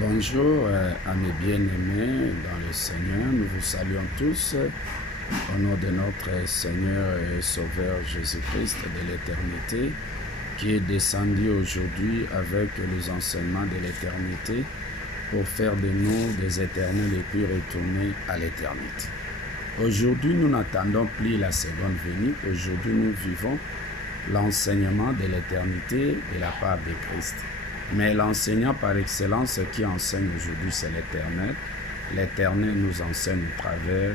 Bonjour, amis bien-aimés dans le Seigneur. Nous vous saluons tous au nom de notre Seigneur et Sauveur Jésus-Christ de l'éternité, qui est descendu aujourd'hui avec les enseignements de l'éternité pour faire de nous des éternels et puis retourner à l'éternité. Aujourd'hui, nous n'attendons plus la seconde venue. Aujourd'hui, nous vivons l'enseignement de l'éternité de la part de Christ. Mais l'enseignant par excellence qui enseigne aujourd'hui, c'est l'Éternel. L'Éternel nous enseigne au travers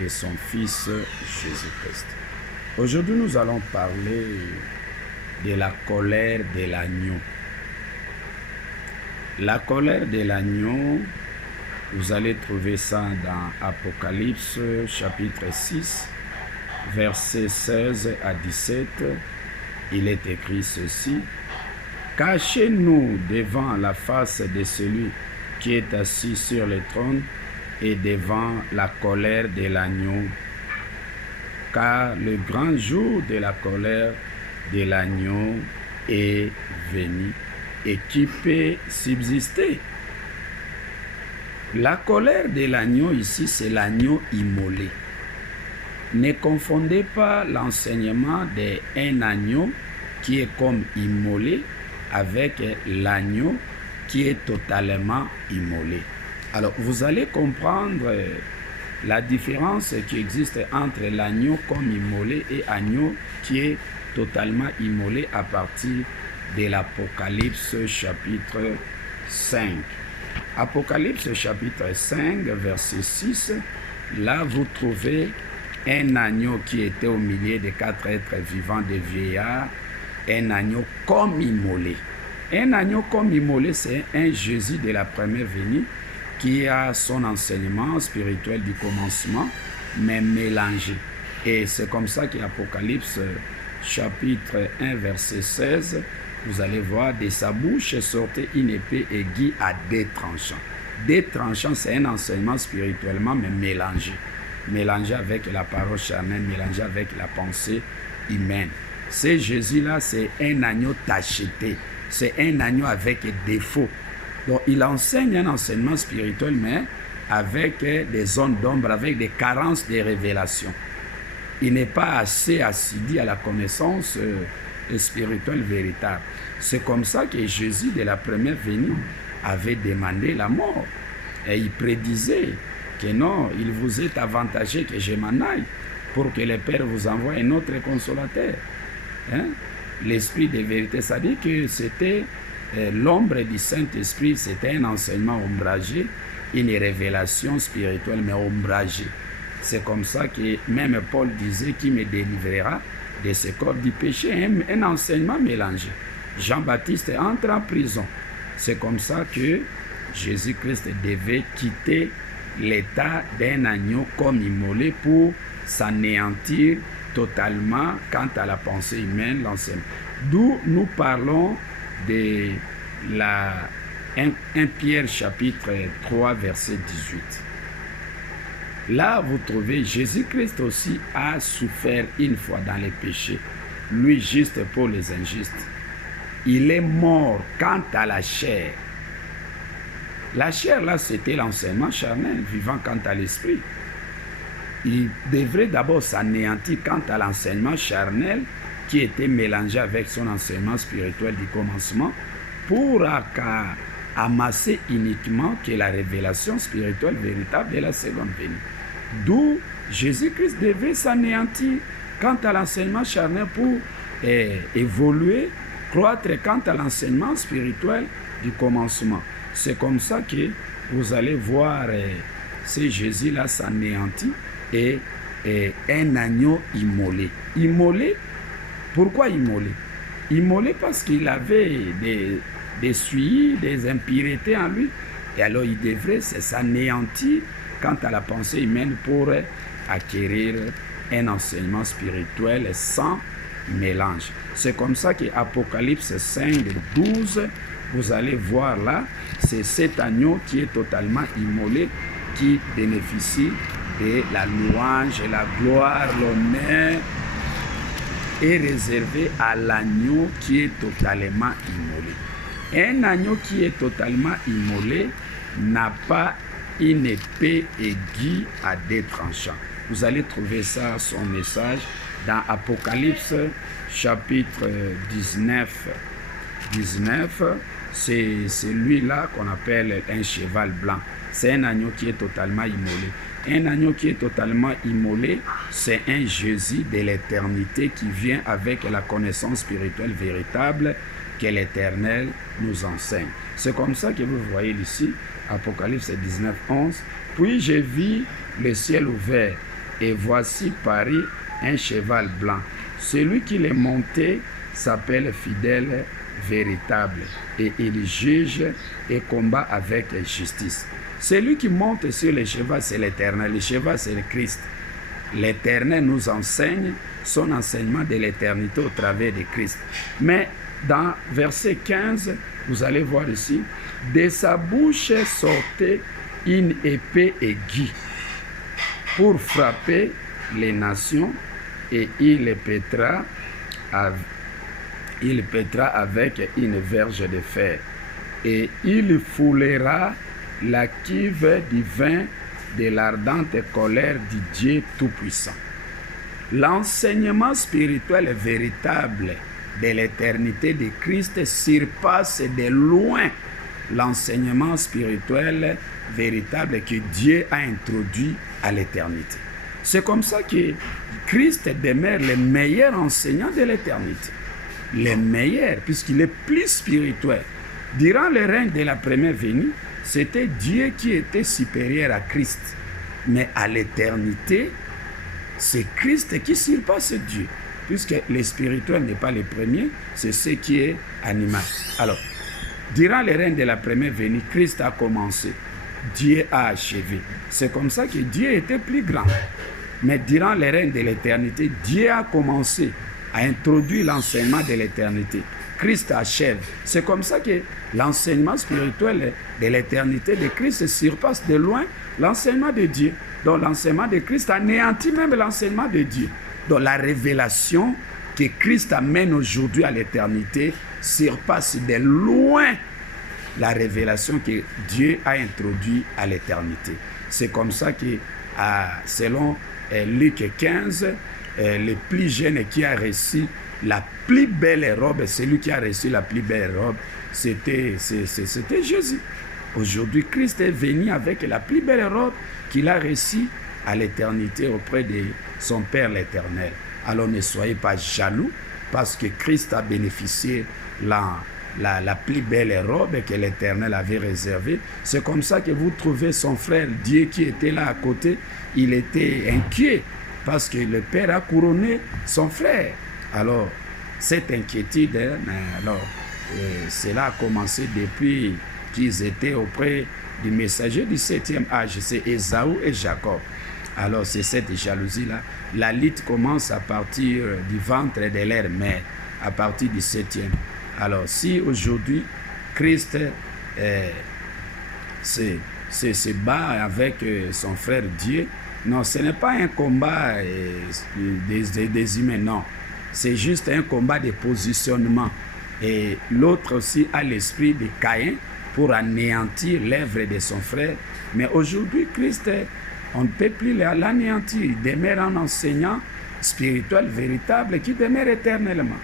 de son Fils Jésus-Christ. Aujourd'hui, nous allons parler de la colère de l'agneau. La colère de l'agneau, vous allez trouver ça dans Apocalypse chapitre 6, versets 16 à 17. Il est écrit ceci: Cachez-nous devant la face de celui qui est assis sur le trône et devant la colère de l'agneau, car le grand jour de la colère de l'agneau est venu. Et qui peut subsister? La colère de l'agneau ici, c'est l'agneau immolé. Ne confondez pas l'enseignement d'un agneau qui est comme immolé avec l'agneau qui est totalement immolé. Alors, vous allez comprendre la différence qui existe entre l'agneau comme immolé et l'agneau qui est totalement immolé à partir de l'Apocalypse chapitre 5. Apocalypse chapitre 5, verset 6, là vous trouvez un agneau qui était au milieu de 4 êtres vivants de vieillards, un agneau comme immolé. Un agneau comme immolé, c'est un Jésus de la première venue qui a son enseignement spirituel du commencement, mais mélangé. Et c'est comme ça qu'Apocalypse chapitre 1, verset 16, vous allez voir, de sa bouche sortait une épée aiguë à deux tranchants. Deux tranchants, c'est un enseignement spirituellement, mais mélangé. Mélangé avec la parole charnelle, mélangé avec la pensée humaine. Ce Jésus-là, c'est un agneau tacheté. C'est un agneau avec défaut. Donc, il enseigne un enseignement spirituel, mais avec des zones d'ombre, avec des carences de révélation. Il n'est pas assez assidu à la connaissance spirituelle véritable. C'est comme ça que Jésus, de la première venue, avait demandé la mort. Et il prédisait que non, il vous est avantagé que je m'en aille pour que le Père vous envoie un autre consolateur. Hein? L'esprit de vérité, ça dit que c'était l'ombre du Saint-Esprit, c'était un enseignement ombragé, une révélation spirituelle, mais ombragée. C'est comme ça que même Paul disait qu'il me délivrera de ce corps du péché, un enseignement mélangé. Jean-Baptiste entre en prison. C'est comme ça que Jésus-Christ devait quitter l'état d'un agneau comme immolé pour s'anéantir totalement quant à la pensée humaine, l'enseignement. D'où nous parlons de 1 Pierre chapitre 3, verset 18. Là, vous trouvez Jésus-Christ aussi a souffert une fois dans les péchés, lui juste pour les injustes. Il est mort quant à la chair. La chair, là, c'était l'enseignement charnel, vivant quant à l'esprit. Il devrait d'abord s'anéantir quant à l'enseignement charnel qui était mélangé avec son enseignement spirituel du commencement pour amasser uniquement que la révélation spirituelle véritable de la seconde venue. D'où Jésus-Christ devait s'anéantir quant à l'enseignement charnel pour évoluer, croître quant à l'enseignement spirituel du commencement. C'est comme ça que vous allez voir ce Jésus-là s'anéantir et un agneau immolé. Immolé, pourquoi immolé? Immolé parce qu'il avait des souilles, des impuretés en lui. Et alors il devrait s'anéantir quant à la pensée humaine pour acquérir un enseignement spirituel sans mélange. C'est comme ça qu'Apocalypse 5, 12, vous allez voir là, c'est cet agneau qui est totalement immolé qui bénéficie de la louange, la gloire, l'honneur est réservé à l'agneau qui est totalement immolé. Un agneau qui est totalement immolé n'a pas une épée aiguë à deux tranchants. Vous allez trouver ça, son message, dans Apocalypse chapitre 19. C'est celui-là qu'on appelle un cheval blanc. C'est un agneau qui est totalement immolé. Un agneau qui est totalement immolé, c'est un Jésus de l'éternité qui vient avec la connaissance spirituelle véritable que l'Éternel nous enseigne. C'est comme ça que vous voyez ici, Apocalypse 19, 11. Puis je vis le ciel ouvert, et voici Paris un cheval blanc. Celui qui l'est monté s'appelle fidèle, véritable, et il juge et combat avec justice. Celui qui monte sur le cheval, c'est l'Éternel. Le cheval, c'est le Christ. L'Éternel nous enseigne son enseignement de l'éternité au travers de Christ. Mais dans verset 15, vous allez voir ici, de sa bouche sortait une épée aiguë pour frapper les nations, et il pétra avec une verge de fer, et il foulera la cuve du vin de l'ardente colère du Dieu Tout-Puissant. L'enseignement spirituel véritable de l'éternité de Christ surpasse de loin l'enseignement spirituel véritable que Dieu a introduit à l'éternité. C'est comme ça que Christ demeure le meilleur enseignant de l'éternité. Le meilleur, puisqu'il est plus spirituel. Durant le règne de la première venue, c'était Dieu qui était supérieur à Christ. Mais à l'éternité, c'est Christ qui surpasse Dieu. Puisque le spirituel n'est pas le premier, c'est ce qui est animal. Alors, durant le règne de la première venue, Christ a commencé. Dieu a achevé. C'est comme ça que Dieu était plus grand. Mais durant le règne de l'éternité, Dieu a commencé à introduire l'enseignement de l'éternité. Christ achève. C'est comme ça que l'enseignement spirituel de l'éternité de Christ surpasse de loin l'enseignement de Dieu. Donc l'enseignement de Christ anéantit même l'enseignement de Dieu. Donc la révélation que Christ amène aujourd'hui à l'éternité surpasse de loin la révélation que Dieu a introduite à l'éternité. C'est comme ça que, selon Luc 15, le plus jeune qui a reçu la plus belle robe, celui qui a reçu la plus belle robe, c'était Jésus. Aujourd'hui, Christ est venu avec la plus belle robe qu'il a reçue à l'éternité auprès de son Père l'Éternel. Alors ne soyez pas jaloux parce que Christ a bénéficié la plus belle robe que l'Éternel avait réservée. C'est comme ça que vous trouvez son frère Dieu qui était là à côté. Il était inquiet parce que le Père a couronné son frère. Alors, cette inquiétude, cela a commencé depuis qu'ils étaient auprès du messager du 7e âge. C'est Ésaü et Jacob. Alors, c'est cette jalousie-là. La lutte commence à partir du ventre de leur mère, à partir du 7e. Alors, si aujourd'hui, Christ se bat avec son frère Dieu, non, ce n'est pas un combat des humains, non. C'est juste un combat de positionnement. Et l'autre aussi a l'esprit de Caïn pour anéantir l'œuvre de son frère. Mais aujourd'hui, Christ, on ne peut plus l'anéantir. Il demeure un enseignant spirituel véritable qui demeure éternellement.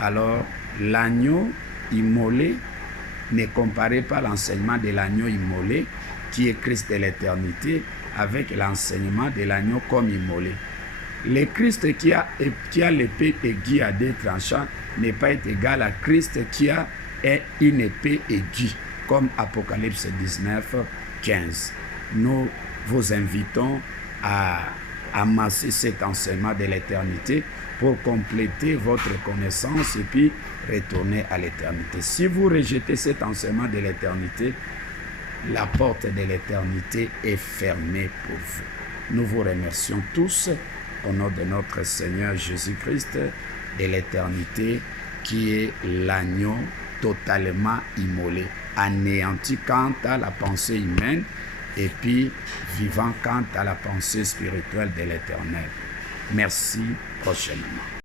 Alors, l'agneau immolé, ne comparez pas l'enseignement de l'agneau immolé, qui est Christ de l'éternité, avec l'enseignement de l'agneau comme immolé. Le Christ qui a l'épée aiguë à deux tranchants n'est pas égal à Christ qui a une épée aiguë, comme Apocalypse 19, 15. Nous vous invitons à amasser cet enseignement de l'éternité pour compléter votre connaissance et puis retourner à l'éternité. Si vous rejetez cet enseignement de l'éternité, la porte de l'éternité est fermée pour vous. Nous vous remercions tous au nom de notre Seigneur Jésus-Christ de l'éternité qui est l'agneau totalement immolé, anéanti quant à la pensée humaine et puis vivant quant à la pensée spirituelle de l'éternel. Merci prochainement.